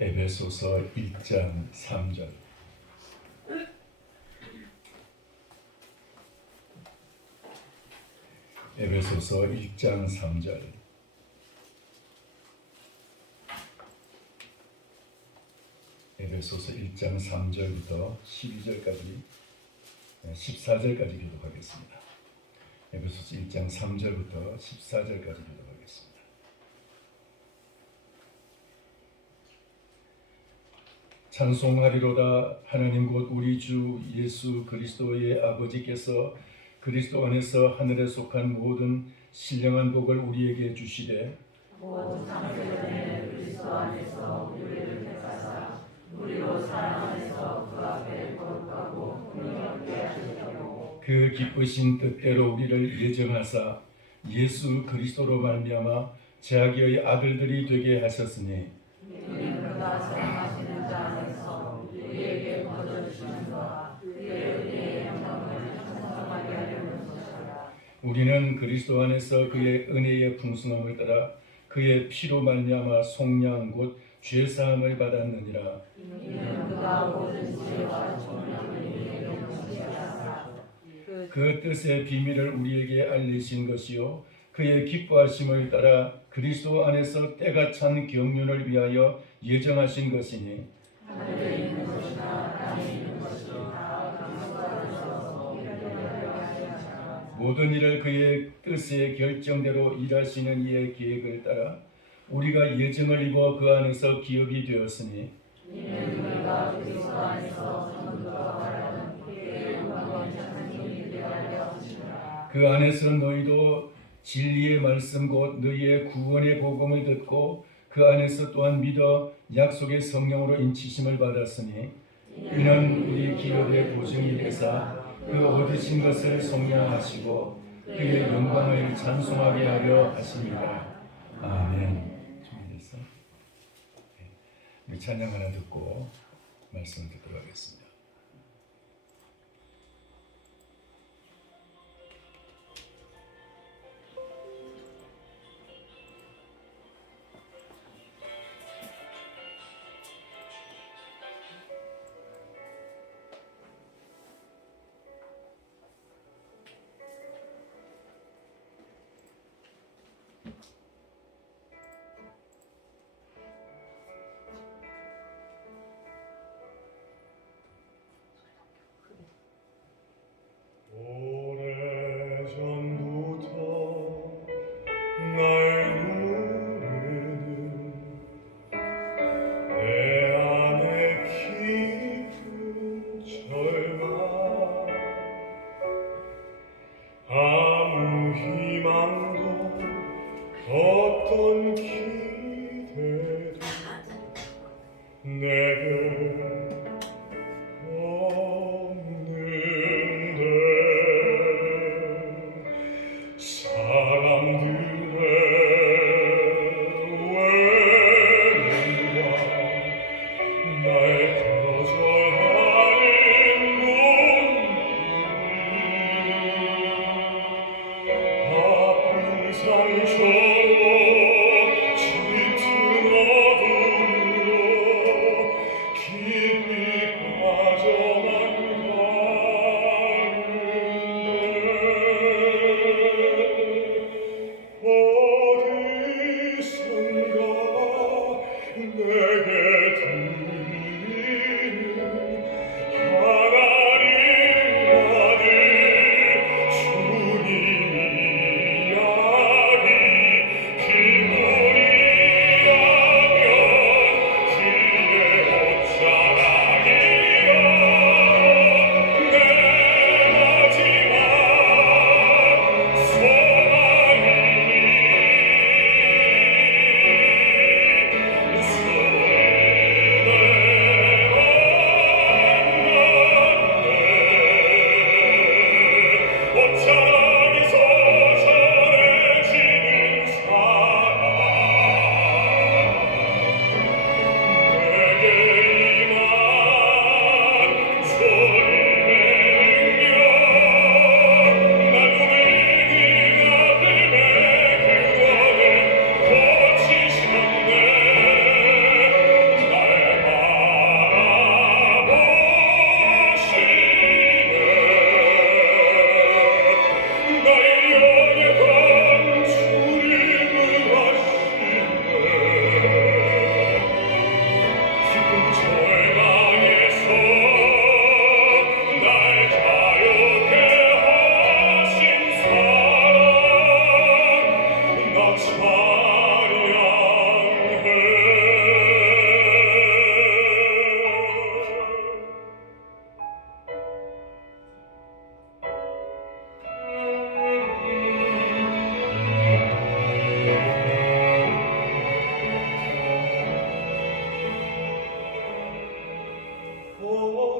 에베소서 1장 3절. 에베소서 1장 3절. 에베소서 1장 3절부터 12절까지 14절까지 기도하겠습니다. 에베소서 1장 3절부터 14절까지 기도하겠습니다. 찬송하리로다. 하나님 곧 우리 주 예수 그리스도의 아버지께서 그리스도 안에서 하늘에 속한 모든 신령한 복을 우리에게 주시되 곧 창세전에 그리스도 안에서 우리를 택하사 우리로 사랑 안에서 그 앞에 거룩하고 공의롭게 하시려고 그 기쁘신 뜻대로 우리를 예정하사 예수 그리스도로 말미암아 자기의 아들들이 되게 하셨으니 이는 그가 사랑하시는 자 안에서 우리에게 거저주시는 바 그의 은혜의 영광을 찬송하게 하려는 것이라. 우리는 그리스도 안에서 그의 은혜의 풍성함을 따라 그의 피로 말미암아 속량 곧 죄사함을 받았느니라. 이는 그가 모든 지혜와 총명을 우리에게 주시사 그 뜻의 비밀을 우리에게 알리신 것이요 그의 기뻐하심을 따라 그리스도 안에서 때가 찬 경륜을 위하여 예정하신 것이니 하늘에 있는 것이나 땅에 있는 것이 다 그리스도 안에서 일하려 하시니라. 모든 일을 그의 뜻의 결정대로 일하시는 이의 계획을 따라 우리가 예정을 입어 그 안에서 기업이 되었으니 이는 우리가 그리스도 안에서 전부가 바라는 그의 영광의 찬송이 되하려 하시니라. 그 안에서 너희도 진리의 말씀 곧 너희의 구원의 복음을 듣고 그 안에서 또한 믿어 약속의 성령으로 인치심을 받았으니 이는 우리 기업의 보증이 되사 그 얻으신 것을 속량하시고 그의 영광을 찬송하게 하려 하십니다. 아멘. 준비됐어? 우리 찬양 하나 듣고 말씀을 듣도록 하겠습니다. 오래전부터 나의 눈에는 내 안에 깊은 절망 아무 희망도 없던 기대도 내게 사람들의 외면과 날 거절하는 눈물 아픈 상처로 짙은 어둠으로 깊이 빠져만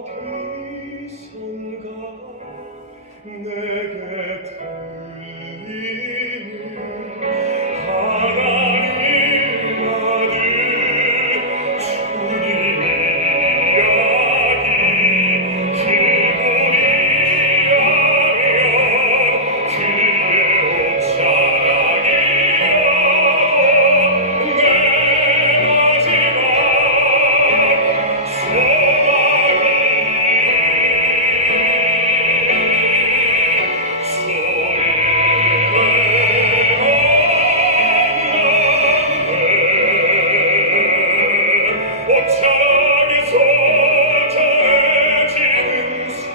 어디선가 내게 들리는 하나님 아들 주님 이야기 기분이라면 그의 옥사랑이여 내 마지막 옷자락에서 전해지는 사랑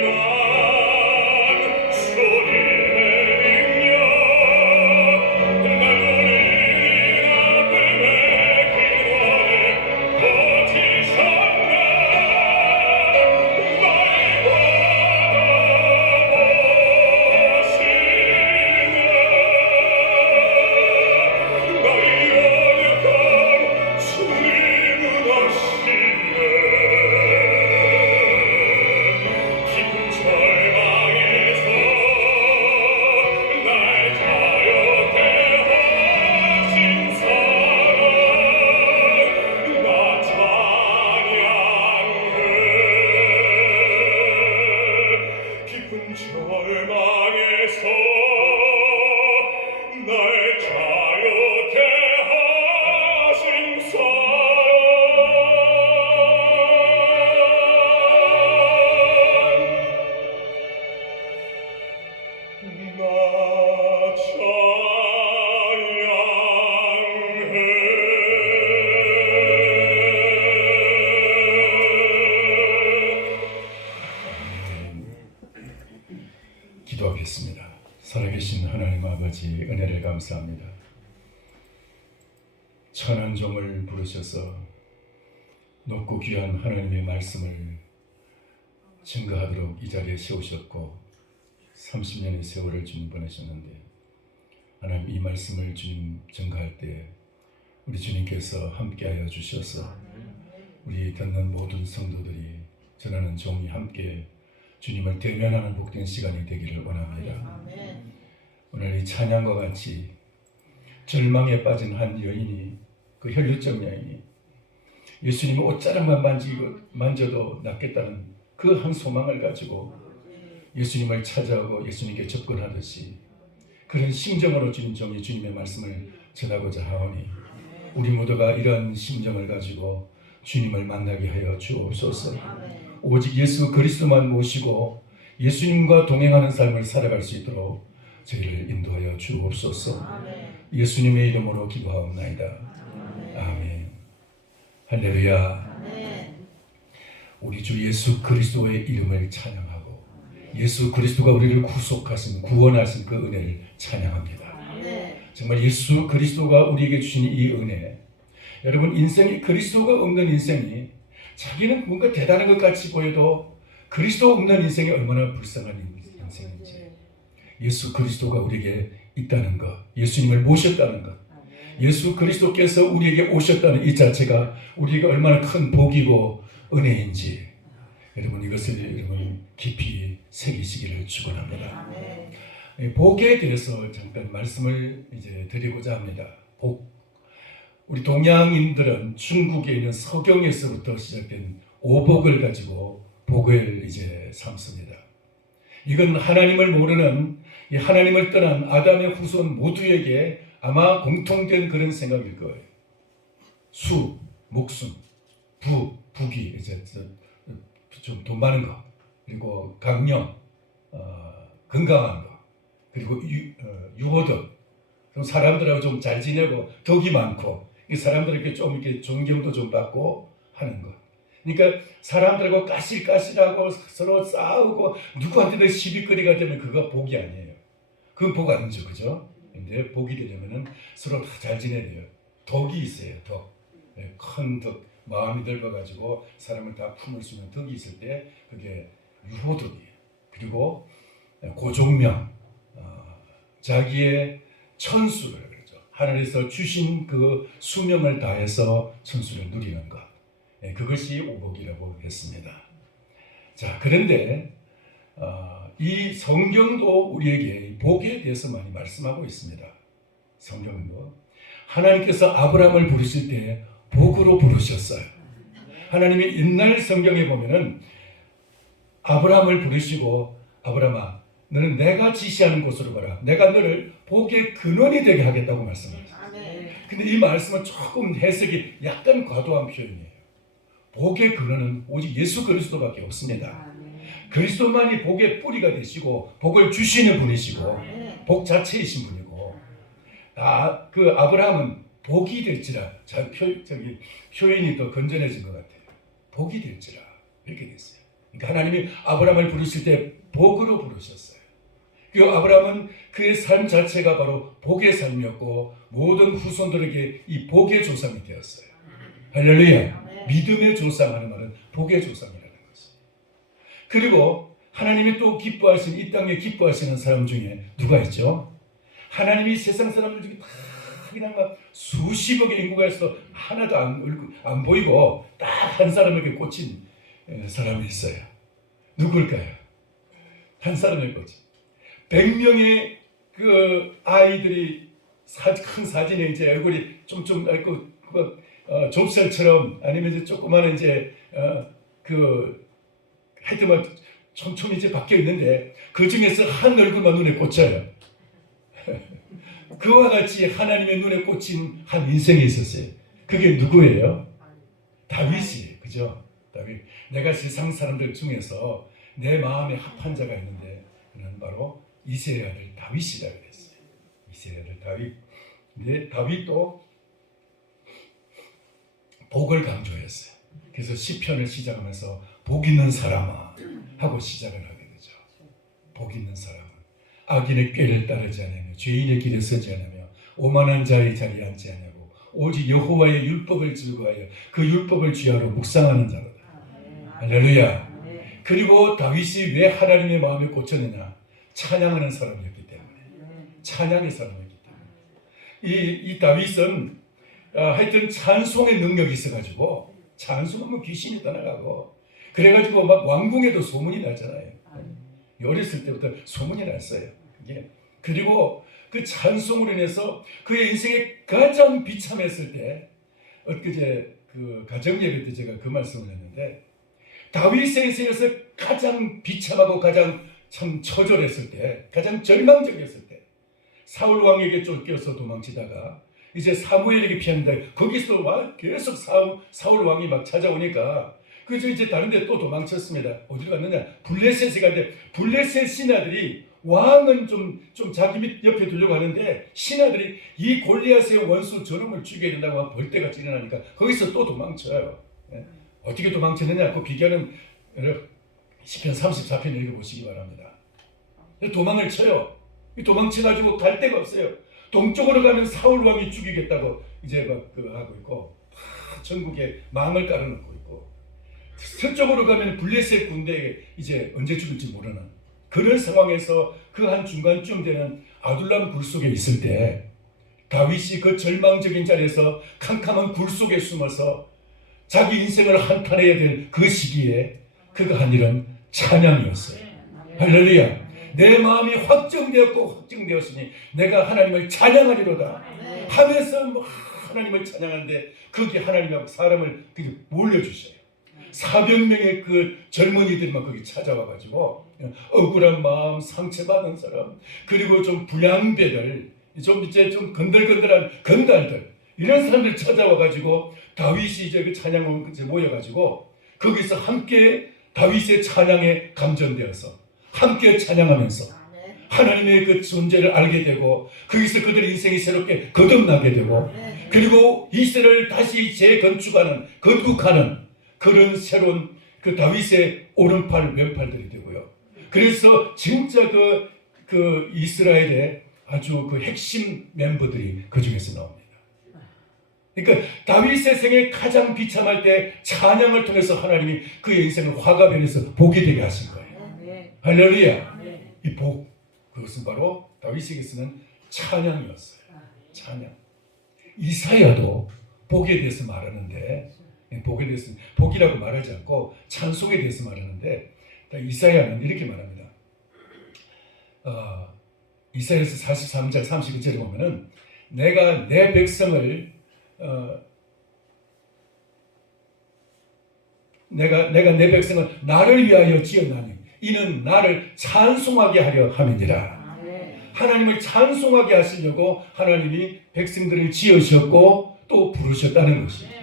내내리만 소리 내리며 날 노리는 아픔의 기도에 버티셨나 날 바라보시며 나의 연약한 주님은 아시네 깊은 절망에서 날 자유케 하신 사랑 나 찬양해 깊은 절망에서 날 자유케 하신 사랑 나 찬양해 기도하겠습니다. 살아계신 하나님 아버지 은혜를 감사합니다. 천한 종을 부르셔서 높고 귀한 하나님의 말씀을 증거하도록 이 자리에 세우셨고 30년의 세월을 주님 보내셨는데 하나님 이 말씀을 주님 증거할 때 우리 주님께서 함께하여 주셔서 우리 듣는 모든 성도들이 전하는 종이 함께 주님을 대면하는 복된 시간이 되기를 원합니다. 오늘 이 찬양과 같이 절망에 빠진 한 여인이 그 혈루증 여인이 예수님의 옷자락만 만져도 낫겠다는 그 한 소망을 가지고 예수님을 찾아오고 예수님께 접근하듯이 그런 심정으로 주님 종이 주님의 말씀을 전하고자 하오니 우리 모두가 이런 심정을 가지고 주님을 만나게 하여 주옵소서. 오직 예수 그리스도만 모시고 예수님과 동행하는 삶을 살아갈 수 있도록 저희를 인도하여 주옵소서. 예수님의 이름으로 기도하옵나이다. 아멘. 할렐루야. 우리 주 예수 그리스도의 이름을 찬양하고 예수 그리스도가 우리를 구속하신 구원하신 그 은혜를 찬양합니다. 정말 예수 그리스도가 우리에게 주신 이 은혜, 여러분 인생이 그리스도가 없는 인생이 자기는 뭔가 대단한 것 같이 보여도 그리스도 없는 인생이 얼마나 불쌍한 인생인지, 예수 그리스도가 우리에게 있다는 것, 예수님을 모셨다는 것, 예수 그리스도께서 우리에게 오셨다는 이 자체가 우리에게 얼마나 큰 복이고 은혜인지 여러분 이것을 여러분 깊이 새기시기를 축원합니다. 복에 대해서 잠깐 말씀을 이제 드리고자 합니다. 복. 우리 동양인들은 중국에 있는 서경에서부터 시작된 오복을 가지고 복을 이제 삼습니다. 이건 하나님을 모르는 이 하나님을 떠난 아담의 후손 모두에게 아마 공통된 그런 생각일 거예요. 수, 목숨, 부귀, 이제 좀 돈 많은 거, 그리고 강령, 건강한 거, 그리고 유호덕, 사람들하고 좀 잘 지내고 덕이 많고 이 사람들에게 좀 이렇게 존경도 좀 받고 하는 것. 그러니까 사람들하고 까실까실하고 서로 싸우고 누구한테도 시비거리가 되면 그거 복이 아니에요. 그건 복 아니죠, 그죠? 근데 복이 되려면은 서로 다 잘 지내야 돼요. 덕이 있어요, 덕. 큰 덕, 마음이 넓어가지고 사람을 다 품을 수 있는 덕이 있을 때 그게 유호덕이에요. 그리고 고종명, 자기의 천수를 그러죠. 하늘에서 주신 그 수명을 다해서 천수를 누리는 것, 그것이 오복이라고 했습니다. 자, 그런데 이 성경도 우리에게 복에 대해서 많이 말씀하고 있습니다. 성경도 하나님께서 아브라함을 부르실 때 복으로 부르셨어요. 하나님이 옛날 성경에 보면은 아브라함을 부르시고 아브라함아 너는 내가 지시하는 곳으로 가라. 내가 너를 복의 근원이 되게 하겠다고 말씀하셨어요. 근데 이 말씀은 조금 해석이 약간 과도한 표현이에요. 복의 근원은 오직 예수 그리스도밖에 없습니다. 그리스도만이 복의 뿌리가 되시고 복을 주시는 분이시고 복 자체이신 분이고 그 아브라함은 복이 될지라 표현이 더 건전해진 것 같아요. 복이 될지라 이렇게 됐어요. 그러니까 하나님이 아브라함을 부르실 때 복으로 부르셨어요. 그 아브라함은 그의 삶 자체가 바로 복의 삶이었고 모든 후손들에게 이 복의 조상이 되었어요. 할렐루야. 믿음의 조상하는 말은 복의 조상이라는 것이에요. 그리고 하나님이 또 기뻐하신 이 땅에 기뻐하시는 사람 중에 누가 있죠? 하나님이 세상 사람들 중에 다 그냥 막 수십억의 인구가 있어 하나도 안 보이고 딱 한 사람에게 꽂힌 사람이 있어요. 누굴까요? 한 사람에 꽂힌 100명의 그 아이들이 큰 사진에 이제 얼굴이 좀 좁쌀처럼 아니면 이제 조그마한 이제 하여튼 막 촘촘히 이제 박혀 있는데 그 중에서 한 얼굴만 눈에 꽂혀요. 그와 같이 하나님의 눈에 꽂힌 한 인생이 있었어요. 그게 누구예요? 다윗이에요. 그죠? 다윗. 내가 세상 사람들 중에서 내 마음에 합한 자가 있는데 그는 바로 이새의 아들 다윗이라고 그랬어요. 이새의 아들 다윗. 근데 다윗도 복을 강조했어요. 그래서 시편을 시작하면서 복 있는 사람아 하고 시작을 하게 되죠. 복 있는 사람은 악인의 꾀를 따르지 않으며 죄인의 길에 서지 않으며 오만한 자의 자리에 앉지 않냐고 오직 여호와의 율법을 즐거워하여 그 율법을 쥐하러 묵상하는 자로다. 할렐루야. 그리고 다윗이 왜 하나님의 마음에 꽂혔느냐? 찬양하는 사람이었기 때문에. 찬양의 사람이었기 때문에. 이 다윗은 하여튼 찬송의 능력이 있어가지고 찬송하면 귀신이 떠나가고 그래가지고 막 왕궁에도 소문이 나잖아요. 어렸을 때부터 소문이 났어요. 그리고 그 찬송으로 인해서 그의 인생에 가장 비참했을 때 엊그제 그 가정예배 때 제가 그 말씀을 했는데 다윗의 인생에서 가장 비참하고 가장 참 처절했을 때 가장 절망적이었을 때 사울 왕에게 쫓겨서 도망치다가 이제 사무엘에게 피한다. 거기서 막 계속 사울 왕이 막 찾아오니까 그래서 이제 다른 데 또 도망쳤습니다. 어디로 갔느냐? 블레셋에 갔는데 블레셋 신하들이 왕은 좀 자기 밑 옆에 두려고 하는데 신하들이 이 골리앗의 원수 저놈을 죽여야 된다고 막 벌떼같이 일어나니까 거기서 또 도망쳐요. 어떻게 도망쳤느냐? 그 비결은 시편 34편 읽어보시기 바랍니다. 도망을 쳐요. 도망쳐가지고 갈 데가 없어요. 동쪽으로 가면 사울 왕이 죽이겠다고 이제 막 하고 있고 전국에 망을 깔아놓고 있고 서쪽으로 가면 블레셋 군대에 이제 언제 죽을지 모르는 그런 상황에서 그 한 중간쯤 되는 아둘람 굴 속에 있을 때 다윗이 그 절망적인 자리에서 캄캄한 굴 속에 숨어서 자기 인생을 한탄해야 될 그 시기에 그가 한 일은 찬양이었어요. 할렐루야. 내 마음이 확정되었으니 내가 하나님을 찬양하리로다 하면서 하나님을 찬양하는데 거기 하나님하고 사람을 몰려주셔요. 400명의 그 젊은이들만 거기 찾아와가지고 억울한 마음, 상처받은 사람, 그리고 좀 불량배들, 좀 이제 좀 건들건들한 건달들 이런 사람들 찾아와가지고 다윗이 이제 그 찬양을 모여가지고 거기서 함께 다윗의 찬양에 감전되어서 함께 찬양하면서 하나님의 그 존재를 알게 되고 거기서 그들의 인생이 새롭게 거듭나게 되고 그리고 이스라엘을 다시 재건축하는 건국하는 그런 새로운 그 다윗의 오른팔 왼팔들이 되고요. 그래서 진짜 그 이스라엘의 아주 그 핵심 멤버들이 그 중에서 나옵니다. 그러니까 다윗의 생에 가장 비참할 때 찬양을 통해서 하나님이 그의 인생을 화가 변해서 복이 되게 하신 거예요. 할렐루야. 이 복, 그것은 바로 다윗에게서는 찬양이었어요. 찬양. 이사야도 복에 대해서 말하는데, 복에 대해서 복이라고 말하지 않고 찬송에 대해서 말하는데, 이사야는 이렇게 말합니다. 이사야서 43장 32절에 보면은 내가 내 백성을 내가 내 백성을 나를 위하여 지었나니 이는 나를 찬송하게 하려 함이니라. 하나님을 찬송하게 하시려고 하나님이 백성들을 지으셨고 또 부르셨다는 것입니다.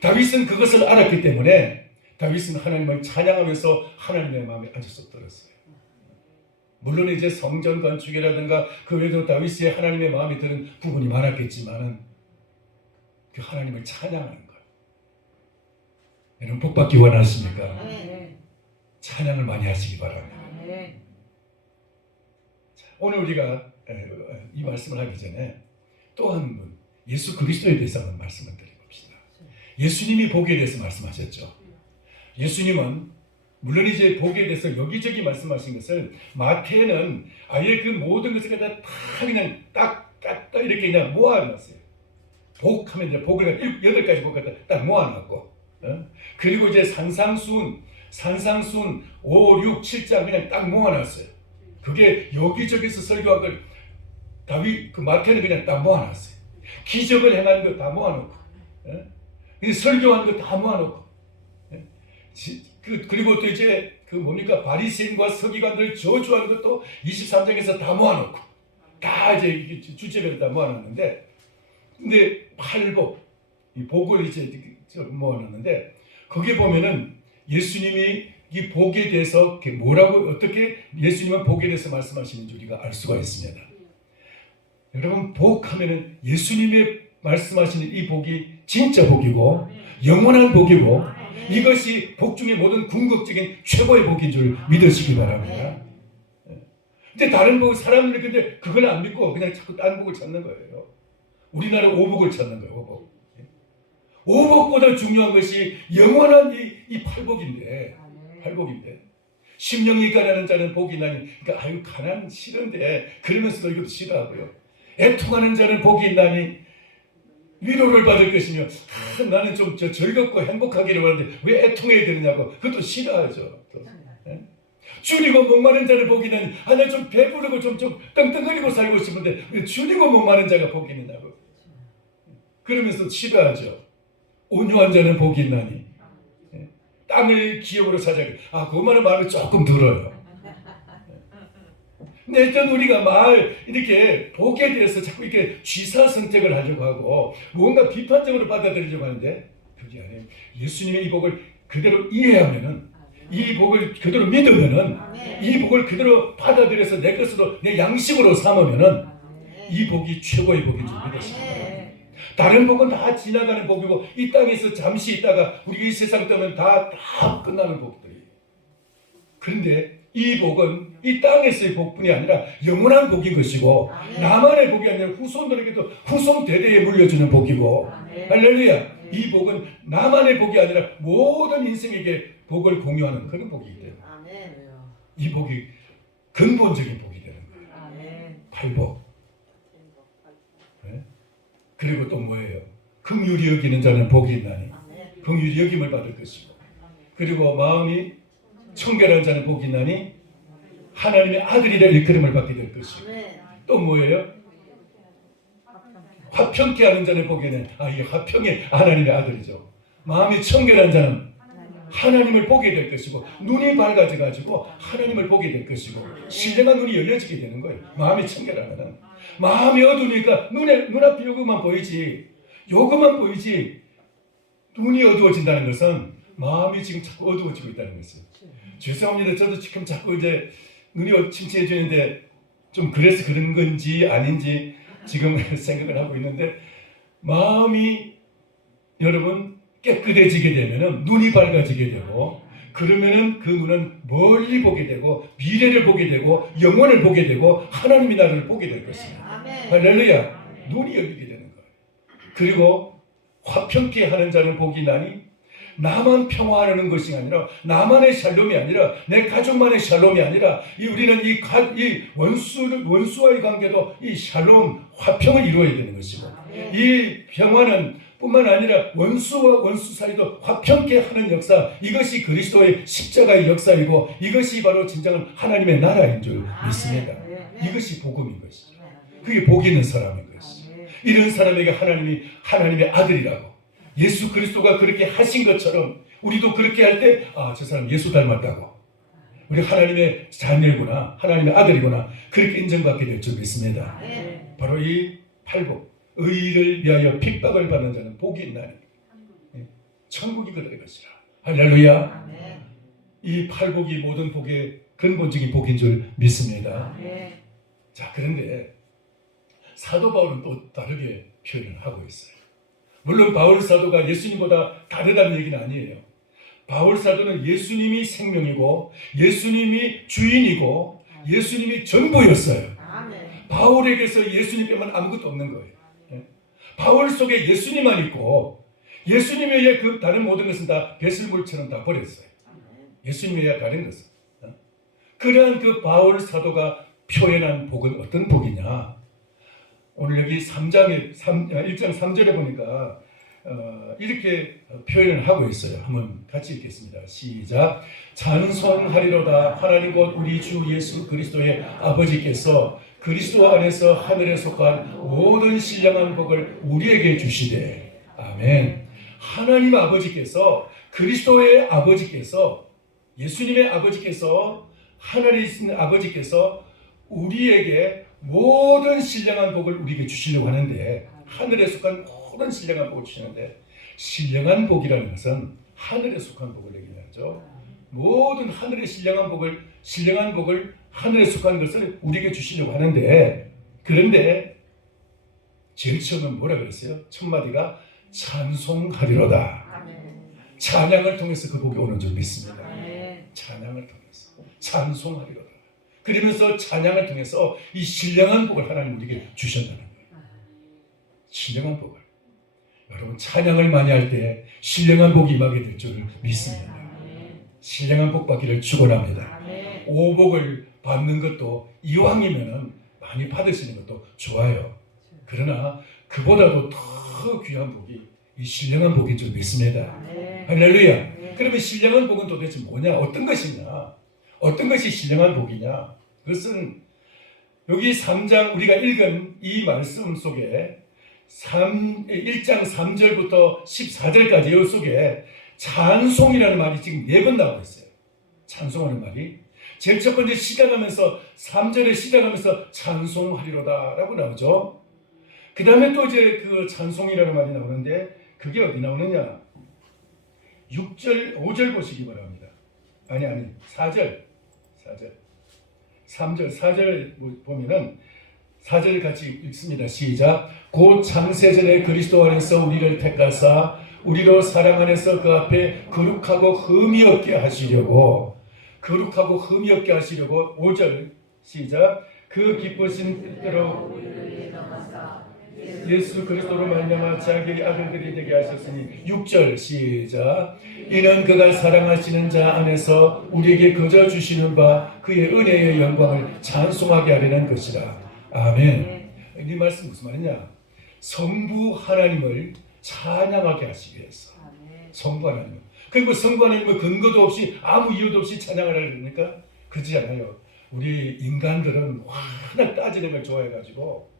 다윗은 그것을 알았기 때문에 다윗은 하나님을 찬양하면서 하나님의 마음에 아주 쏙 들었어요. 물론 이제 성전 건축이라든가 그 외에도 다윗의 하나님의 마음에 드는 부분이 많았겠지만은 그 하나님을 찬양하는 것. 여러분 복받기 원하십니까? 찬양을 많이 하시기 바랍니다. 자, 오늘 우리가 이 말씀을 하기 전에 또 한 분 예수 그리스도에 대해서 한번 말씀을 드려봅시다. 예수님이 복에 대해서 말씀하셨죠. 예수님은 물론 이제 복에 대해서 여기저기 말씀하신 것을 마태는 아예 그 모든 것을 다 그냥 딱 이렇게 그냥 모아놨어요. 복하면 이제 복을 8가지 복 갖다 딱 모아놨고, 그리고 이제 산상순 5, 6, 7장 그냥 딱 모아놨어요. 그게 여기저기서 설교한 걸 다윗 그 마태는 그냥 딱 모아놨어요. 기적을 행한 거 다 모아놓고, 설교한 거 다 모아놓고, 그리고 또 이제 그 뭡니까 바리새인과 서기관들 저주하는 것도 23장에서 다 모아놓고, 다 이제 주제별로 다 모아놨는데, 근데 팔복 이 복을 이제 모아놨는데 거기에 보면은 예수님이 이 복에 대해서 뭐라고 어떻게 예수님은 복에 대해서 말씀하시는지 우리가 알 수가 있습니다. 여러분 복하면은 예수님이 말씀하시는 이 복이 진짜 복이고 영원한 복이고 이것이 복 중에 모든 궁극적인 최고의 복인 줄 믿으시기 바랍니다. 근데 다른 복 사람들이 근데 그걸 안 믿고 그냥 자꾸 딴 복을 찾는 거예요. 우리나라 오복을 찾는 거예요. 오복. 오복보다 중요한 것이 영원한 이 팔복인데, 팔복인데 심령이 가난한 자는 복이 나니, 그러니까 아유 가난 싫은데 그러면서도 이것도 싫어하고요. 애통하는 자는 복이 있나니 위로를 받을 것이며, 나는 좀 즐겁고 행복하기를 바라는데 왜 애통해야 되느냐고 그것도 싫어하죠. 또. 줄이고 목마른 자는 복이 있나니, 나는 좀 배부르고 좀 떵떵거리고 살고 싶은데 왜 줄이고 목마른 자가 복이 있느냐고 그러면서 싫어하죠. 온유한 자는 복이 있나니 땅을 기업으로 사자고, 그 말은 마음이 조금 들어요. 근데 일단 우리가 이렇게 복에 대해서 자꾸 이렇게 취사 선택을 하려고 하고 뭔가 비판적으로 받아들이려고 하는데 그게 아니에요. 예수님의 이 복을 그대로 이해하면은, 이 복을 그대로 믿으면은, 이 복을 그대로 받아들여서 내 것으로 내 양식으로 삼으면은 이 복이 최고의 복인 줄 믿으십니다. 다른 복은 다 지나가는 복이고 이 땅에서 잠시 있다가 우리가 이 세상 떠면 다 끝나는 복들이에요. 그런데 이 복은 이 땅에서의 복뿐이 아니라 영원한 복인 것이고 나만의 복이 아니라 후손들에게도 후손 대대에 물려주는 복이고, 할렐루야. 이 복은 나만의 복이 아니라 모든 인생에게 복을 공유하는 그런 복이기 때문에 이 복이 근본적인 복이 되는 거예요. 팔복. 그리고 또 뭐예요? 긍휼히 여기는 자는 복이 있나니 긍휼히 여김을 받을 것이고, 그리고 마음이 청결한 자는 복이 있나니 하나님의 아들이라 일컬음을 받게 될 것이고, 또 뭐예요? 화평케 하는 자는 복이 있나니, 이 화평이 하나님의 아들이죠. 마음이 청결한 자는 하나님을 보게 될 것이고, 눈이 밝아져 가지고 하나님을 보게 될 것이고, 신령한 눈이 열려지게 되는 거예요. 마음이 청결하면은. 마음이 어두우니까 눈앞에 요것만 보이지, 눈이 어두워진다는 것은 마음이 지금 자꾸 어두워지고 있다는 것이에요. 죄송합니다. 저도 지금 자꾸 이제 눈이 침침해지는데 좀 그래서 그런 건지 아닌지 지금 생각을 하고 있는데, 마음이 여러분 깨끗해지게 되면은 눈이 밝아지게 되고, 그러면은 그 눈은 멀리 보게 되고 미래를 보게 되고 영원을 보게 되고 하나님의 나라를 보게 될 것입니다. 할렐루야. 눈이 열리게 되는 거예요. 그리고 화평케 하는 자는 복이 나니, 나만 평화하는 것이 아니라 나만의 샬롬이 아니라 내 가족만의 샬롬이 아니라 우리는 이 원수와의 관계도 이 샬롬 화평을 이루어야 되는 것이고 이 평화는 뿐만 아니라 원수와 원수 사이도 화평케 하는 역사, 이것이 그리스도의 십자가의 역사이고 이것이 바로 진정한 하나님의 나라인 줄 믿습니다. 이것이 복음인 것이죠. 그게 복 있는 사람인 것이죠. 이런 사람에게 하나님의 아들이라고 예수 그리스도가 그렇게 하신 것처럼 우리도 그렇게 할 때 저 사람 예수 닮았다고, 우리 하나님의 자녀구나, 하나님의 아들이구나, 그렇게 인정받게 될 줄 믿습니다. 바로 이 팔복, 의를 위하여 핍박을 받는 자는 복이 있나니 천국이 그들의 것이라. 할렐루야. 이 팔복이 모든 복의 근본적인 복인 줄 믿습니다. 자, 그런데 사도 바울은 또 다르게 표현을 하고 있어요. 물론 바울 사도가 예수님보다 다르다는 얘기는 아니에요. 바울 사도는 예수님이 생명이고 예수님이 주인이고 예수님이 전부였어요. 바울에게서 예수님 빼면 아무것도 없는 거예요. 바울 속에 예수님만 있고 예수님 외에 그 다른 모든 것은 다 배설물처럼 다 버렸어요. 예수님 외에 다른 것은. 그러한 그 바울 사도가 표현한 복은 어떤 복이냐? 오늘 여기 1장 3절에 보니까 이렇게 표현을 하고 있어요. 한번 같이 읽겠습니다. 시작. 찬송하리로다 하나님 곧 우리 주 예수 그리스도의 아버지께서 그리스도 안에서 하늘에 속한 모든 신령한 복을 우리에게 주시되. 아멘. 하나님 아버지께서, 그리스도의 아버지께서, 예수님의 아버지께서, 하늘에 있는 아버지께서 우리에게 모든 신령한 복을 우리에게 주시려고 하는데, 하늘에 속한 모든 신령한 복을 주시는데, 신령한 복이라는 것은 하늘에 속한 복을 얘기하죠. 모든 하늘의 신령한 복을 하늘에 속한 것을 우리에게 주시려고 하는데, 그런데 제일 처음은 뭐라 그랬어요? 첫 마디가 찬송하리로다. 찬양을 통해서 그 복이 오는 줄 믿습니다. 찬양을 통해서 찬송하리로다. 그러면서 찬양을 통해서 이 신령한 복을 하나님 우리에게 주셨다는 거예요. 신령한 복을. 여러분, 찬양을 많이 할 때 신령한 복이 임하게 될 줄 믿습니다. 신령한 복 받기를 축원합니다. 오복을 받는 것도 이왕이면은 많이 받으시는 것도 좋아요. 그러나 그보다도 더 귀한 복이 이 신령한 복인 줄 믿습니다. 할렐루야. 그러면 신령한 복은 도대체 뭐냐? 어떤 것이냐? 어떤 것이 신령한 복이냐? 그것은 여기 3장 우리가 읽은 이 말씀 속에 1장 3절부터 14절까지 이 속에 찬송이라는 말이 지금 4번 나오고 있어요. 찬송하는 말이. 제일 첫 번째 시작하면서 3절에 시작하면서 찬송하리로다 라고 나오죠. 그 다음에 또 이제 그 찬송이라는 말이 나오는데 그게 어디 나오느냐? 6절, 5절 보시기 바랍니다. 아니 4절 3절, 4절 보면은 4절 같이 읽습니다. 시작. 곧 창세전에 그리스도 안에서 우리를 택하사 우리로 사랑 안에서 그 앞에 거룩하고 흠이 없게 하시려고 5절 시작. 그 기쁘신 뜻대로 예수 그리스도로 말미암아 자기의 아들들이 되게 하셨으니 6절 시작. 이는 그가 사랑하시는 자 안에서 우리에게 거저 주시는 바 그의 은혜의 영광을 찬송하게 하려는 것이라. 아멘. 이 말씀 무슨 말이냐? 성부 하나님을 찬양하게 하시기 위해서. 성부 하나님. 그리고 성부 하나님은 근거도 없이 아무 이유도 없이 찬양을 하려니까 그렇지 않아요. 우리 인간들은 워낙 따지는 걸 좋아해가지고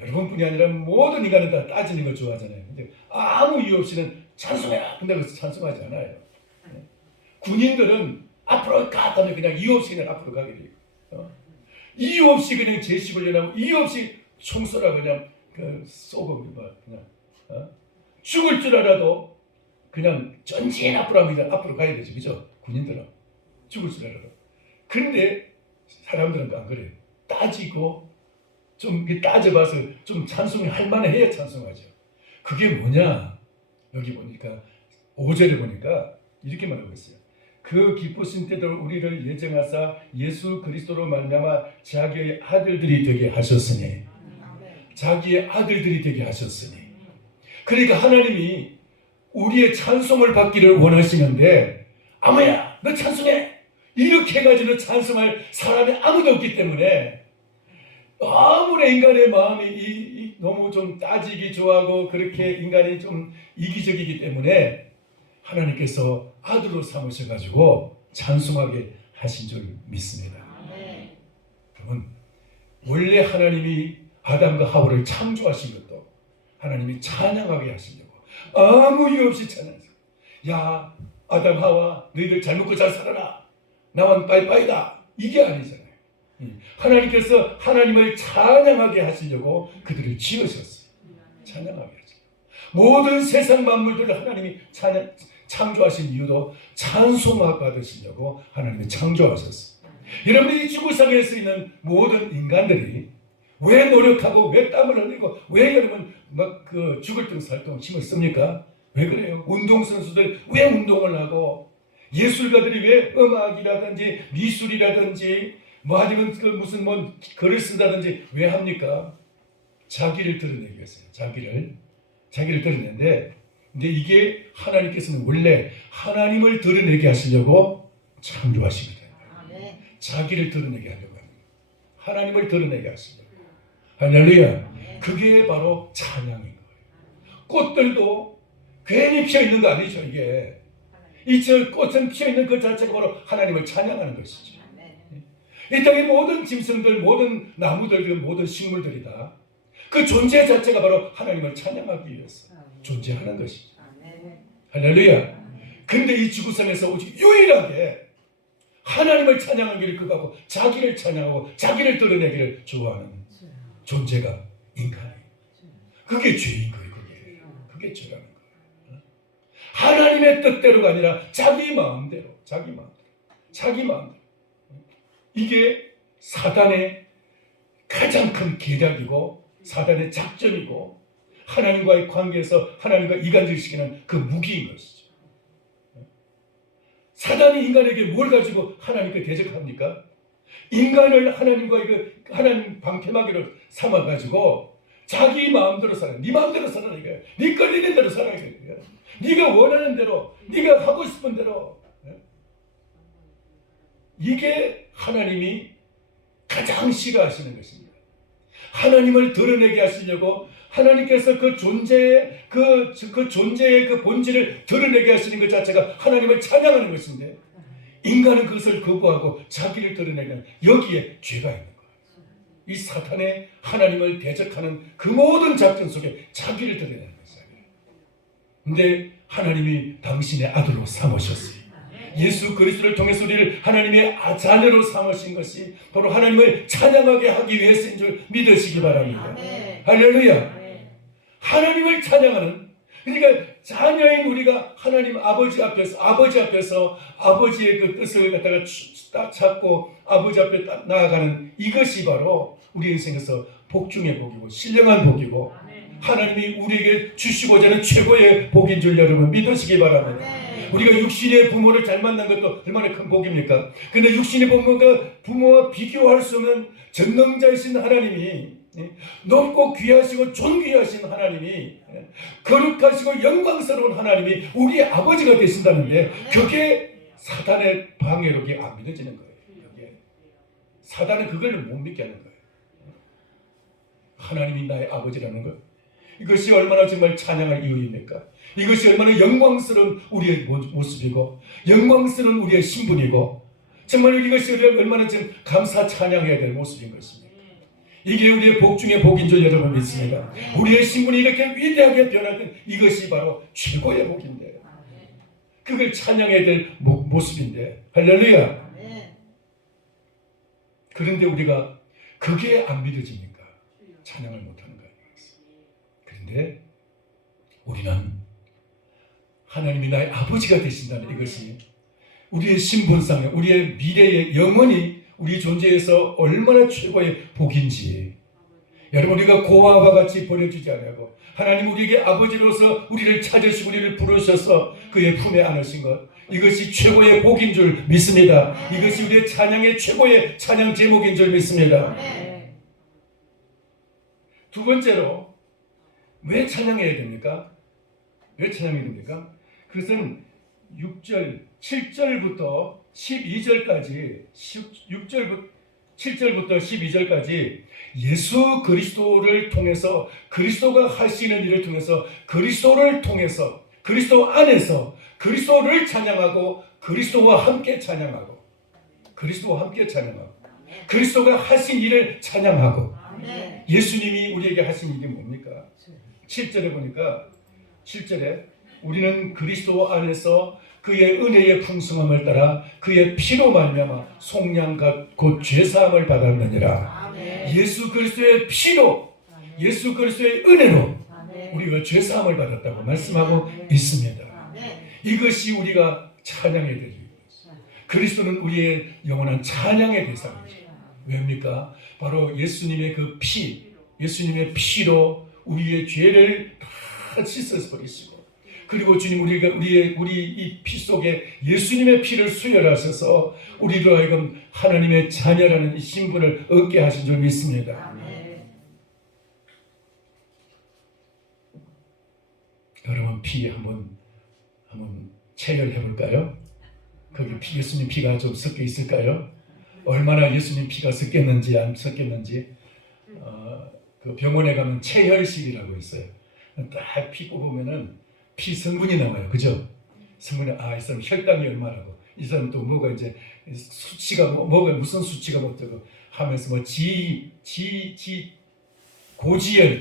여러분뿐이 아니라 모든 인간은 다 따지는 걸 좋아하잖아요. 근데 아무 이유 없이는 찬송해라. 근데 그래서 찬송하지 않아요. 군인들은 앞으로 가 하면 그냥 이유 없이 그냥 앞으로 가게 돼요. 이유 없이 그냥 제시 훈련하고 이유 없이 총 쏘라 그냥 쏘고 그냥 죽을 줄 알아도 그냥 전진 앞으로 하면 앞으로 가야 되죠. 그죠? 군인들은 죽을 줄 알아도. 그런데 사람들은 안 그래요. 따지고 좀 따져봐서 좀 찬송이 할 만해 해야 찬송하죠. 그게 뭐냐? 여기 보니까 5절에 보니까 이렇게 말하고 있어요. 그 기쁘신 때도 우리를 예정하사 예수 그리스도로 말미암아 자기의 아들들이 되게 하셨으니. 자기의 아들들이 되게 하셨으니. 그러니까 하나님이 우리의 찬송을 받기를 원하시는데 아무야 너 찬송해 이렇게 해가지고 찬송할 사람이 아무도 없기 때문에 아무리 인간의 마음이 너무 좀 따지기 좋아하고 그렇게 인간이 좀 이기적이기 때문에 하나님께서 아들로 삼으셔가지고 찬송하게 하신 줄 믿습니다. 여러분 원래 하나님이 아담과 하와를 창조하신 것도 하나님이 찬양하게 하시려고 아무 이유 없이 찬양해서 야 아담 하와 너희들 잘 먹고 잘 살아라 나만 빠이빠이다 이게 아니잖아요. 하나님께서 하나님을 찬양하게 하시려고 그들을 지으셨어요. 찬양하게 하시려고. 모든 세상 만물들을 하나님이 창조하신 이유도 찬송하 받으시려고 하나님이 창조하셨어요. 여러분이 지구상에 있는 모든 인간들이 왜 노력하고 왜 땀을 흘리고 왜 여러분 막 그 죽을 등 살 등 힘을 씁니까? 왜 그래요? 운동선수들 왜 운동을 하고 예술가들이 왜 음악이라든지 미술이라든지 뭐 아니면 그 무슨 뭐 글을 쓴다든지 왜 합니까? 자기를 드러내기 위해서요. 자기를 드러내는데 근데 이게 하나님께서는 원래 하나님을 드러내게 하시려고 창조하시거든요. 자기를 드러내게 하려고 합니다. 하나님을 드러내게 하시려고. 할렐루야. 그게 바로 찬양인 거예요. 꽃들도 괜히 피어있는 거 아니죠. 이게 이 꽃은 피어있는 그 자체가 바로 하나님을 찬양하는 것이죠. 이 땅의 모든 짐승들, 모든 나무들, 모든 식물들이다. 그 존재 자체가 바로 하나님을 찬양하기 위해서 존재하는 것이죠. 할렐루야. 근데 이 지구상에서 오직 유일하게 하나님을 찬양하기를 극하고 자기를 찬양하고 자기를 드러내기를 좋아하는 존재가 인간이에요. 그게 죄인 거예요. 그게 죄라는 거예요. 하나님의 뜻대로가 아니라 자기 마음대로. 이게 사단의 가장 큰 계략이고 사단의 작전이고 하나님과의 관계에서 하나님과 이간질시키는 그 무기인 것이죠. 사단이 인간에게 뭘 가지고 하나님께 대적합니까? 인간을 하나님과의 그 하나님 방패막이로 삼아가지고 자기 마음대로 살아. 네 마음대로 살아라 이거야. 네 끌리는 대로 살아야 이거야. 네가 원하는 대로, 네가 하고 싶은 대로. 이게 하나님이 가장 싫어하시는 것입니다. 하나님을 드러내게 하시려고 하나님께서 그 존재의 그 본질을 드러내게 하시는 것 자체가 하나님을 찬양하는 것인데 인간은 그것을 거부하고 자기를 드러내는 여기에 죄가 있는 거예요. 이 사탄의 하나님을 대적하는 그 모든 작전 속에 자기를 드러내는 것이에요. 근데 하나님이 당신의 아들로 삼으셨어요. 예수 그리스도를 통해서 우리를 하나님의 자녀로 삼으신 것이 바로 하나님을 찬양하게 하기 위해서인 줄 믿으시기 바랍니다. 할렐루야. 하나님을 찬양하는 그러니까 자녀인 우리가 하나님 아버지 앞에서 아버지의 그 뜻을 갖다가 딱 찾고 아버지 앞에 딱 나아가는 이것이 바로 우리 인생에서 복중의 복이고 신령한 복이고 하나님이 우리에게 주시고자 하는 최고의 복인 줄 여러분 믿으시기 바랍니다. 우리가 육신의 부모를 잘 만난 것도 얼마나 큰 복입니까? 근데 육신의 부모와 비교할 수 없는 전능자이신 하나님이 높고 귀하시고 존귀하신 하나님이 거룩하시고 영광스러운 하나님이 우리의 아버지가 되신다는데 그게 사단의 방해력이 안 믿어지는 거예요. 사단은 그걸 못 믿게 하는 거예요. 하나님이 나의 아버지라는 것 이것이 얼마나 정말 찬양할 이유입니까? 이것이 얼마나 영광스러운 우리의 모습이고 영광스러운 우리의 신분이고 정말 이것이 얼마나 지금 감사 찬양해야 될 모습인 것입니다. 이게 우리의 복 중의 복인 줄 여러분 믿습니다. 우리의 신분이 이렇게 위대하게 변화된 이것이 바로 최고의 복인데 그걸 찬양해야 될 모습인데 할렐루야. 그런데 우리가 그게 안 믿어지니까 찬양을 못하는 거예요. 그런데 우리는 하나님이 나의 아버지가 되신다는 이것이 우리의 신분상에 우리의 미래의 영원히 우리 존재에서 얼마나 최고의 복인지 여러분 우리가 고아와 같이 버려주지 않고 하나님 우리에게 아버지로서 우리를 찾으시고 우리를 부르셔서 그의 품에 안으신 것 이것이 최고의 복인 줄 믿습니다. 이것이 우리의 찬양의 최고의 찬양 제목인 줄 믿습니다. 두 번째로 왜 찬양해야 됩니까? 왜 찬양이 됩니까? 그것은 6절, 7절부터 12절까지 7절부터 12절까지 예수 그리스도를 통해서 그리스도가 하시는 일을 통해서 그리스도를 통해서 그리스도 안에서 그리스도를 찬양하고 그리스도와 함께 찬양하고 그리스도와 함께 찬양하고 그리스도가 하신 일을 찬양하고 예수님이 우리에게 하신 일이 뭡니까? 7절에 보니까 7절에 우리는 그리스도 안에서 그의 은혜의 풍성함을 따라 그의 피로 말미암아 속량과 곧 죄사함을 받았느니라. 예수 그리스도의 피로 예수 그리스도의 은혜로 우리가 죄사함을 받았다고 말씀하고 있습니다. 이것이 우리가 찬양해야 될 이유입니다. 그리스도는 우리의 영원한 찬양의 대상이죠. 왜입니까? 바로 예수님의 그 피, 예수님의 피로 우리의 죄를 다 씻어서 버리시고 그리고 주님 우리 이 피 속에 예수님의 피를 수혈하셔서 우리로 하여금 하나님의 자녀라는 이 신분을 얻게 하신 줄 믿습니다. 여러분 피 한번 체열해 볼까요? 거기 예수님 피가 좀 섞여 있을까요? 얼마나 예수님 피가 섞였는지 안 섞였는지 그 병원에 가면 체혈실이라고 있어요. 딱 피 뽑으면은 피 성분이 나와요. 그죠? 성분이 이 사람 혈당이 얼마라고 이 사람 또 뭐가 이제 수치가 뭐가 무슨 수치가 어쩌고 하면서 뭐 고지혈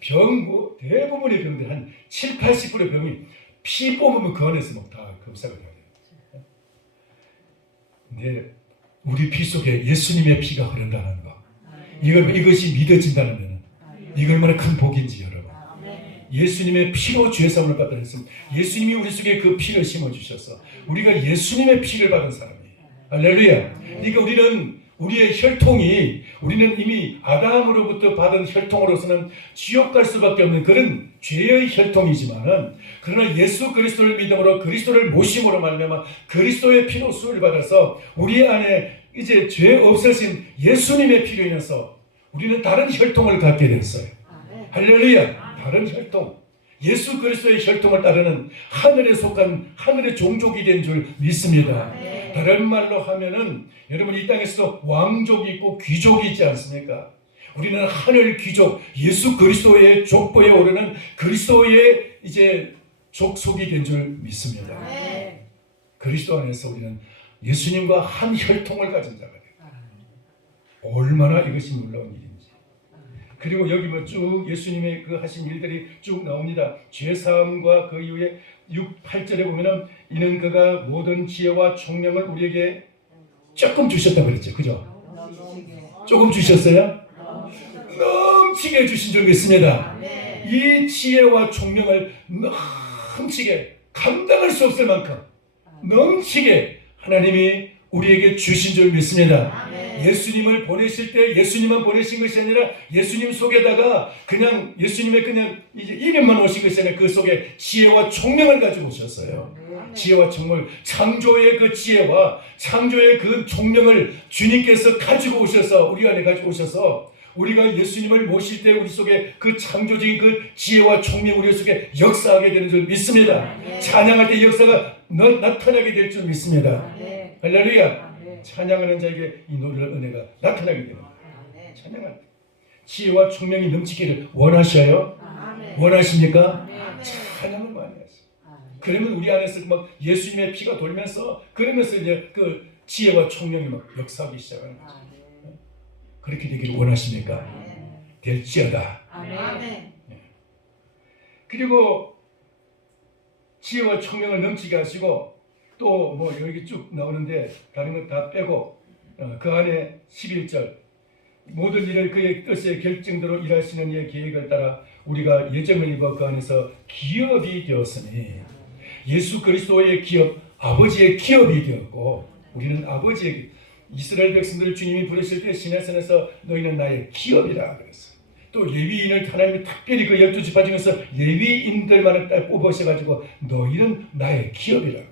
병 대부분의 병들 한 70-80%의 병이 피 뽑으면 그 안에서 막 다 검사가 돼요. 근데 우리 피 속에 예수님의 피가 흐른다는 거 이것이 믿어진다는 이거 얼마나 큰 복인지 여러분. 예수님의 피로 죄사함을 받다 했으면 예수님이 우리 속에 그 피를 심어주셔서 우리가 예수님의 피를 받은 사람이에요. 할렐루야. 그러니까 우리의 혈통이 우리는 이미 아담으로부터 받은 혈통으로서는 지옥 갈 수밖에 없는 그런 죄의 혈통이지만은 그러나 예수 그리스도를 믿음으로 그리스도를 모심으로 말미암아 그리스도의 피로 수를 받아서 우리 안에 이제 죄 없으신 예수님의 피로 인해서 우리는 다른 혈통을 갖게 됐어요. 할렐루야. 다른 혈통, 예수 그리스도의 혈통을 따르는 하늘에 속한 하늘의 종족이 된 줄 믿습니다. 다른 말로 하면은 여러분 이 땅에서도 왕족이 있고 귀족이 있지 않습니까? 우리는 하늘 귀족, 예수 그리스도의 족보에 오르는 그리스도의 이제 족속이 된 줄 믿습니다. 그리스도 안에서 우리는 예수님과 한 혈통을 가진 자가 됩니다. 얼마나 이것이 놀라운 일입니다. 그리고 여기 쭉 예수님의 그 하신 일들이 쭉 나옵니다. 죄사함과 그 이후에 8절에 보면은 이는 그가 모든 지혜와 총명을 우리에게 조금 주셨다고 그랬죠. 그죠? 조금 주셨어요? 넘치게 주신 줄 믿습니다. 이 지혜와 총명을 넘치게 감당할 수 없을 만큼 넘치게 하나님이 우리에게 주신 줄 믿습니다. 예수님을 보내실 때 예수님만 보내신 것이 아니라 예수님 속에다가 그냥 예수님의 그냥 이제 이름만 오신 것이 아니라 그 속에 지혜와 총명을 가지고 오셨어요. 지혜와 총명, 창조의 그 지혜와 창조의 그 총명을 주님께서 가지고 오셔서 우리 안에 가지고 오셔서 우리가 예수님을 모실 때 우리 속에 그 창조적인 그 지혜와 총명 우리 속에 역사하게 되는 줄 믿습니다. 찬양할 때 역사가 나타나게 될 줄 믿습니다. 할렐루야. 찬양하는 자에게 이 놀라운 은혜가 나타나게 됩니다. 찬양할 때 지혜와 총명이 넘치기를 원하셔요? 원하십니까? 찬양을 많이 하세요. 그러면 우리 안에서 막 예수님의 피가 돌면서 그러면서 이제 그 지혜와 총명이 막 역사하기 시작하는 거죠. 그렇게 되기를 원하십니까? 될지어다. 그리고 지혜와 총명을 넘치게 하시고 또 뭐 여기 쭉 나오는데 다른 것 다 빼고 그 안에 11절 모든 일을 그의 뜻의 결정대로 일하시는 이의 계획을 따라 우리가 예정을 입어 그 안에서 기업이 되었으니 예수 그리스도의 기업 아버지의 기업이 되었고 우리는 아버지의 이스라엘 백성들을 주님이 부르실 때 시내산에서 너희는 나의 기업이라 그랬어요. 또 레위인을 하나님이 특별히 그 12지파 중에서 레위인들만을 딱 뽑으셔가지고 너희는 나의 기업이라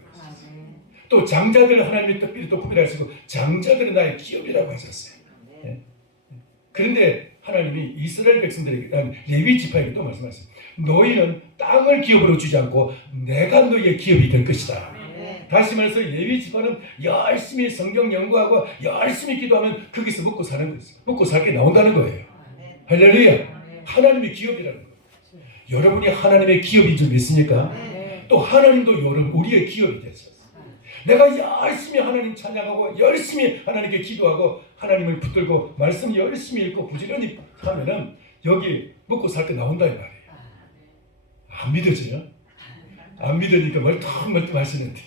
또 장자들을 하나님이 특별히 또 구별하시고 장자들은 나의 기업이라고 하셨어요. 예? 그런데 하나님이 이스라엘 백성들에게, 레위 지파에게도 말씀하셨어요. 너희는 땅을 기업으로 주지 않고 내가 너희의 기업이 될 것이다. 다시 말해서 레위 지파는 열심히 성경 연구하고 열심히 기도하면 거기서 먹고 사는 거예요. 먹고 살게 나온다는 거예요. 할렐루야. 하나님의 기업이라는 거예요. 여러분이 하나님의 기업인 줄 믿습니까? 또 하나님도 여러분 우리의 기업이 되셨어요. 내가 열심히 하나님 찬양하고 열심히 하나님께 기도하고 하나님을 붙들고 말씀 열심히 읽고 부지런히 하면은 여기 먹고 살 때 나온다 이 말이에요. 안 믿어져요? 안 믿으니까 멀뚱멀뚱 하시는데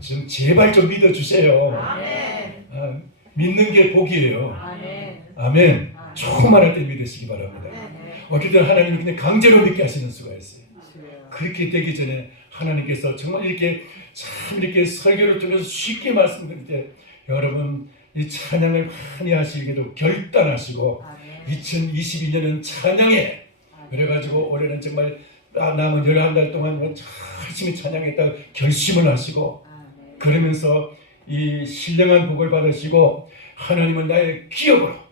지금 제발 좀 믿어주세요. 믿는 게 복이에요. 아멘. 조금만 때 믿으시기 바랍니다. 어쨌든 하나님이 그냥 강제로 믿게 하시는 수가 있어요. 그렇게 되기 전에 하나님께서 정말 이렇게 참 이렇게 설교를 통해서 쉽게 말씀드릴 때 여러분 이 찬양을 많이 하시기로 결단하시고 2022년은 찬양에 그래가지고 올해는 정말 남은 11달 동안 열심히 찬양했다 결심을 하시고 그러면서 이 신령한 복을 받으시고 하나님은 나의 기업으로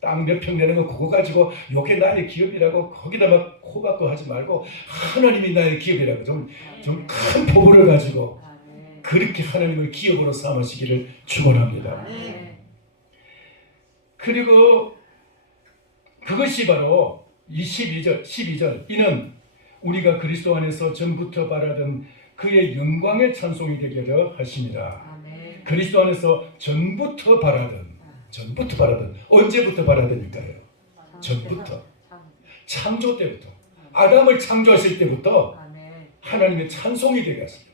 땅 몇 평 내는 거 그거 가지고 요게 나의 기업이라고 거기다 막 코박고 하지 말고 하나님이 나의 기업이라고 좀 큰 포부를 가지고 그렇게 하나님을 기업으로 삼으시기를 축원합니다. 그리고 그것이 바로 12절 이는 우리가 그리스도 안에서 전부터 바라던 그의 영광의 찬송이 되게 하십니다. 그리스도 안에서 전부터 바라던 언제부터 바라더니까요? 전부터 창조 때부터 아담을 창조하실 때부터 하나님의 찬송이 되게 하십니다.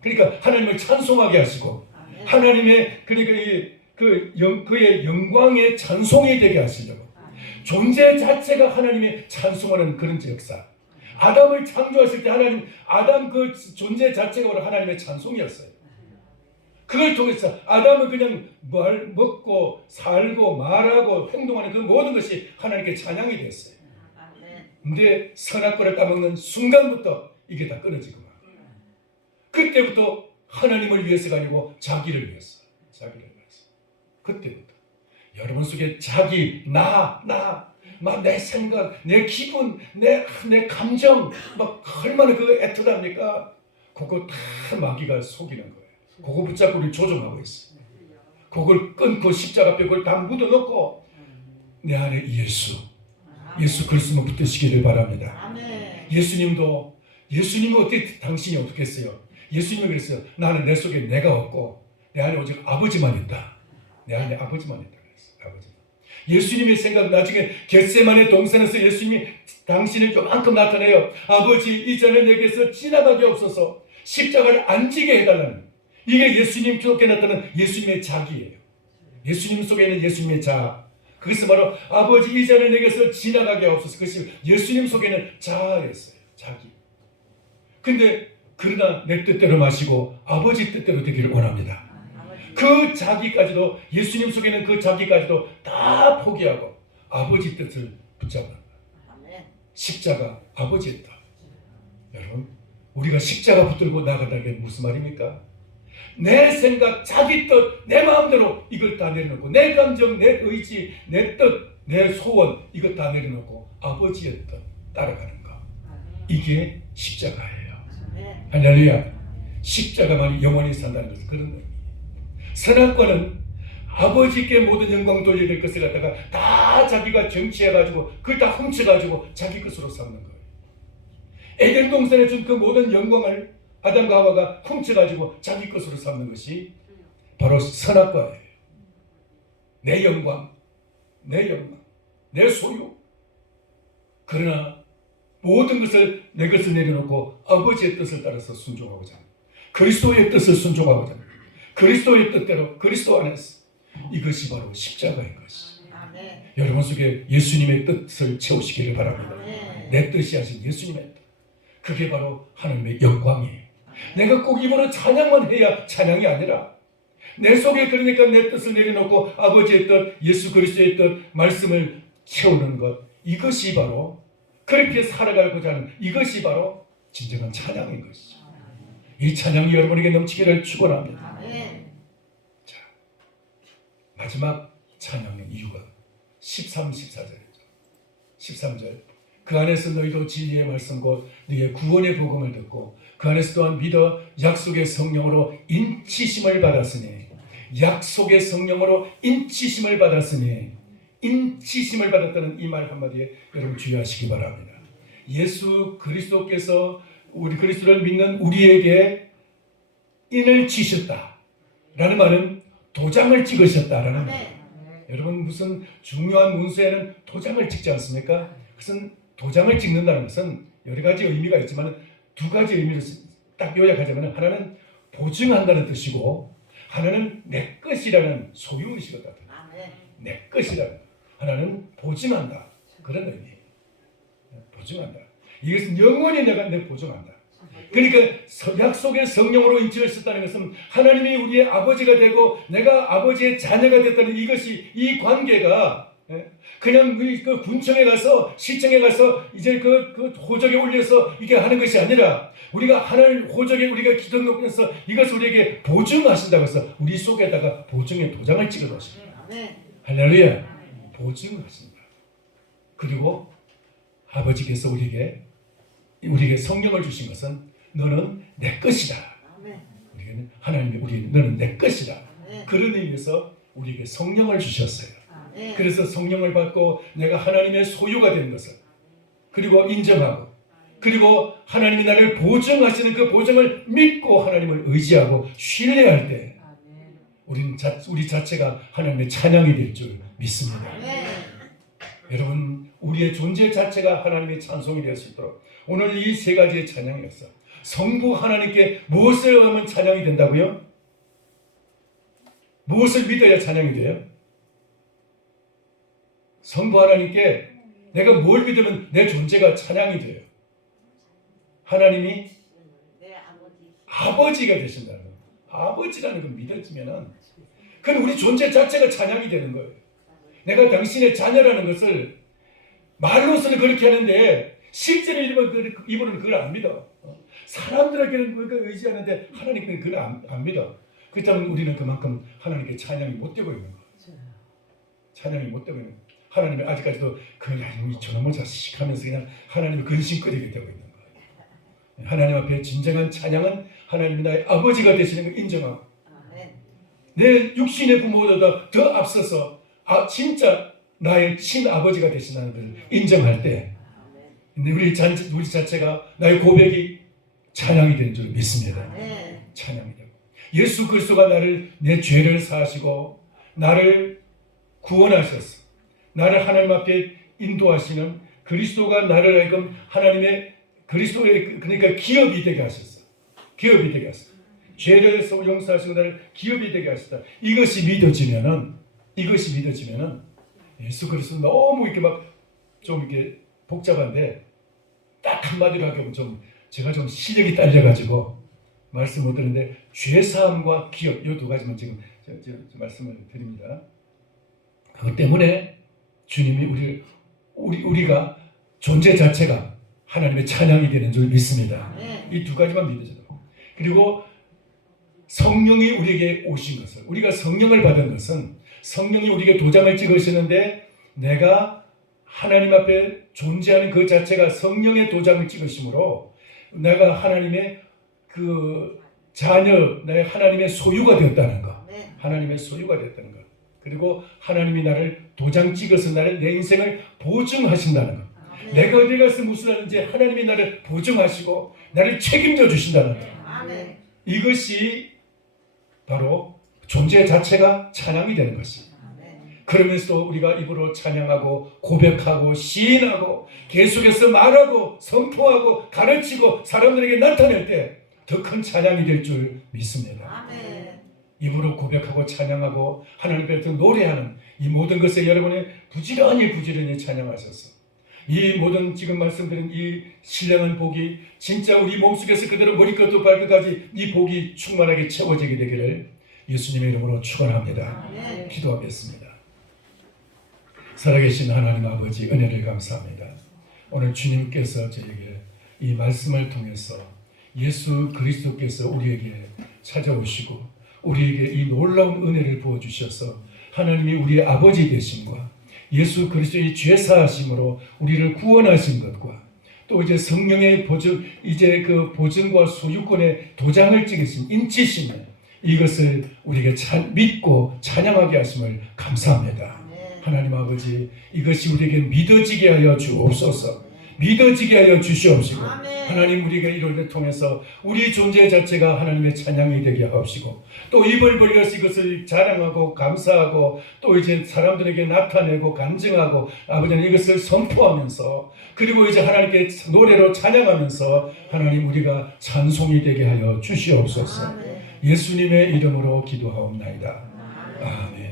그러니까 하나님을 찬송하게 하시고 하나님의 그의 영광의 찬송이 되게 하시려고 존재 자체가 하나님의 찬송하는 그런 역사. 아담을 창조하실 때 하나님 아담 그 존재 자체가 하나님의 찬송이었어요. 그걸 통해서 아담은 그냥 먹고 살고 말하고 행동하는 그 모든 것이 하나님께 찬양이 됐어요. 근데 선악과를 따먹는 순간부터 이게 다 끊어지구만. 그때부터 하나님을 위해서가 아니고 자기를 위해서. 그때부터 여러분 속에 자기, 막 내 생각, 내 기분, 내 감정 막 얼마나 그거 애틋합니까? 그거 다 마귀가 속이는 거예요. 그거 붙잡고 우리 조종하고 있어. 그걸 끊고 십자가 뼈를 다 묻어놓고 내 안에 예수 그리스도만 붙드시기를 바랍니다. 예수님은 어떻게 당신이 어떻게 했어요? 예수님이 그랬어요. 나는 내 속에 내가 없고 내 안에 오직 아버지만 있다. 내 안에 아버지만 있다 그랬어요. 아버지만. 예수님의 생각 나중에 겟세마네 동산에서 예수님이 당신을 요만큼 나타내요. 아버지 이전에 내게서 지나가게 없어서 십자가를 안 지게 해달라는 이게 예수님 속에 나타나는 예수님의 자기예요. 예수님 속에는 예수님의 자. 그것은 바로 아버지 이전에 내게서 지나가게 없어서 그것이 예수님 속에는 자아였어요. 자기. 근데 그러나 내 뜻대로 마시고 아버지 뜻대로 되기를 원합니다. 그 자기까지도 예수님 속에는 그 자기까지도 다 포기하고 아버지 뜻을 붙잡는 거예요. 십자가 아버지의 뜻. 여러분 우리가 십자가 붙들고 나가다는 게 무슨 말입니까? 내 생각, 자기 뜻, 내 마음대로 이걸 다 내려놓고 내 감정, 내 의지, 내 뜻, 내 소원 이것 다 내려놓고 아버지의 뜻 따라가는 거. 이게 십자가예요. 할렐루야. 십자가만이 영원히 산다는 것은 그런 의미예요. 선악과는 아버지께 모든 영광 돌려야 될 것을 갖다가 다 자기가 정치해가지고 그걸 다 훔쳐가지고 자기 것으로 삼는 거예요. 에덴 동산에 준 그 모든 영광을 아담과 하와가 훔쳐가지고 자기 것으로 삼는 것이 바로 선악과예요. 내 영광, 내 소유. 그러나 모든 것을 내 것을 내려놓고 아버지의 뜻을 따라서 순종하고자 합니다. 그리스도의 뜻을 순종하고자 합니다. 그리스도의 뜻대로 그리스도 안에서 이것이 바로 십자가인 것이. 여러분 속에 예수님의 뜻을 채우시기를 바랍니다. 내 뜻이 아신 예수님의 뜻. 그게 바로 하나님의 영광이에요. 내가 꼭 입으로 찬양만 해야 찬양이 아니라 내 속에 그러니까 내 뜻을 내려놓고 아버지의 뜻, 예수 그리스도의 뜻, 말씀을 채우는 것. 이것이 바로 그렇게 살아가고자 하는 이것이 바로 진정한 찬양인 것이죠. 이 찬양이 여러분에게 넘치기를 축원합니다. 자, 마지막 찬양의 이유가 13, 14절이죠. 13절 그 안에서 너희도 진리의 말씀 곧 너희의 구원의 복음을 듣고 그 안에서 또한 믿어 약속의 성령으로 인치심을 받았으니 약속의 성령으로 인치심을 받았으니 인치심을 받았다는 이 말 한마디에 여러분 주의하시기 바랍니다. 예수 그리스도께서 우리 그리스도를 믿는 우리에게 인을 치셨다라는 말은 도장을 찍으셨다라는 말이에요. 여러분 무슨 중요한 문서에는 도장을 찍지 않습니까? 그것은 도장을 찍는다는 것은 여러 가지 의미가 있지만 두 가지 의미를 딱 요약하자면 하나는 보증한다는 뜻이고 하나는 내 것이라는 소유의식 같은 내 것이라는 하나는 보증한다 그런 의미예요. 보증한다. 이것은 영원히 내가 내 보증한다. 그러니까 약속의 성령으로 인치를 썼다는 것은 하나님이 우리의 아버지가 되고 내가 아버지의 자녀가 됐다는 이것이 이 관계가 그냥 그 군청에 가서 시청에 가서 이제 그 호적에 올려서 이렇게 하는 것이 아니라 우리가 하나님 호적에 우리가 기도 놓고서 이것을 우리에게 보증하신다고 해서 우리 속에다가 보증의 도장을 찍어 놓으십니다. 할렐루야. 보증을 하신다. 그리고 아버지께서 우리에게 성령을 주신 것은 너는 내 것이다. 우리에게는 하나님이 너는 내 것이다. 그런 의미에서 우리에게 성령을 주셨어요. 그래서 성령을 받고 내가 하나님의 소유가 된 것을 그리고 인정하고 그리고 하나님이 나를 보증하시는 그 보증을 믿고 하나님을 의지하고 신뢰할 때 우리 자체가 하나님의 찬양이 될 줄 믿습니다. 여러분 우리의 존재 자체가 하나님의 찬송이 될 수 있도록 오늘 이 세 가지의 찬양이었어. 성부 하나님께 무엇을 하면 찬양이 된다고요? 무엇을 믿어야 찬양이 돼요? 성부 하나님께 내가 뭘 믿으면 내 존재가 찬양이 돼요? 하나님이 아버지가 되신다는 거예요. 아버지라는 걸 믿어지면은 그건 우리 존재 자체가 찬양이 되는 거예요. 내가 당신의 자녀라는 것을 말로서는 그렇게 하는데 실제로 이분은 그걸 안 믿어. 사람들에게는 그걸 의지하는데 하나님께는 그걸 안 믿어. 그렇다면 우리는 그만큼 하나님께 찬양이 못 되고 있는 거예요. 찬양이 못 되고 있는 거예요. 하나님이 아직까지도 이 저놈의 자식 하면서 그냥 하나님을 근심거리게 되고 있는 거예요. 하나님 앞에 진정한 찬양은 하나님이 나의 아버지가 되시는 걸 인정하고 내 육신의 부모보다 더 앞서서 진짜 나의 친아버지가 되신다는 걸 인정할 때 우리 자체가 나의 고백이 찬양이 되는 줄 믿습니다. 찬양이 되고 예수 그리스도가 내 죄를 사하시고 나를 구원하셨어. 나를 하나님 앞에 인도하시는 그리스도가 나를 하여금 하나님의 그리스도의 그러니까 기업이 되게 하셨어. 기업이 되게 하셨어. 죄를 용서하시고 나를 기업이 되게 하셨다. 이것이 믿어지면은 예수 그리스도 너무 이렇게 막 좀 이렇게 복잡한데 딱 한마디로 하면 제가 좀 실력이 딸려가지고 말씀 못 드리는데 죄사함과 기업 이 두 가지만 지금 말씀을 드립니다. 그것 때문에 주님이 우리가 존재 자체가 하나님의 찬양이 되는 줄 믿습니다. 이 두 가지만 믿어져도 그리고 성령이 우리에게 오신 것을 우리가 성령을 받은 것은 성령이 우리에게 도장을 찍으시는데 내가 하나님 앞에 존재하는 그 자체가 성령의 도장을 찍으심으로 내가 하나님의 그 자녀, 내 하나님의 소유가 되었다는 것. 하나님의 소유가 되었다는 것. 그리고 하나님이 나를 도장 찍어서 내 인생을 보증하신다는 것. 내가 어디 가서 무슨 하는지 하나님이 나를 보증하시고 나를 책임져 주신다는 것. 이것이 바로 존재 자체가 찬양이 되는 것입니다. 그러면서 우리가 입으로 찬양하고 고백하고 시인하고 계속해서 말하고 선포하고 가르치고 사람들에게 나타낼 때 더 큰 찬양이 될 줄 믿습니다. 입으로 고백하고 찬양하고 하나님 앞에 노래하는 이 모든 것에 여러분이 부지런히 찬양하셔서 이 모든 지금 말씀드린 이 신령한 복이 진짜 우리 몸속에서 그대로 머리끝부터 발끝까지 이 복이 충만하게 채워지게 되기를 예수님의 이름으로 축원합니다. 기도하겠습니다. 살아계신 하나님 아버지 은혜를 감사합니다. 오늘 주님께서 저에게 이 말씀을 통해서 예수 그리스도께서 우리에게 찾아오시고 우리에게 이 놀라운 은혜를 부어주셔서 하나님이 우리의 아버지 되심과 예수 그리스도의 죄 사하심으로 우리를 구원하신 것과 또 이제 성령의 보증, 이제 그 보증과 소유권의 도장을 찍으신 인치심을 이것을 우리에게 믿고 찬양하게 하심을 감사합니다. 하나님 아버지, 이것이 우리에게 믿어지게 하여 주옵소서. 믿어지게 하여 주시옵시고, 하나님 우리가 이를 통해서 우리 존재 자체가 하나님의 찬양이 되게 하옵시고, 또 입을 벌려서 이것을 자랑하고 감사하고 또 이제 사람들에게 나타내고 간증하고 아버지는 이것을 선포하면서 그리고 이제 하나님께 노래로 찬양하면서 하나님 우리가 찬송이 되게 하여 주시옵소서. 예수님의 이름으로 기도하옵나이다. 아멘.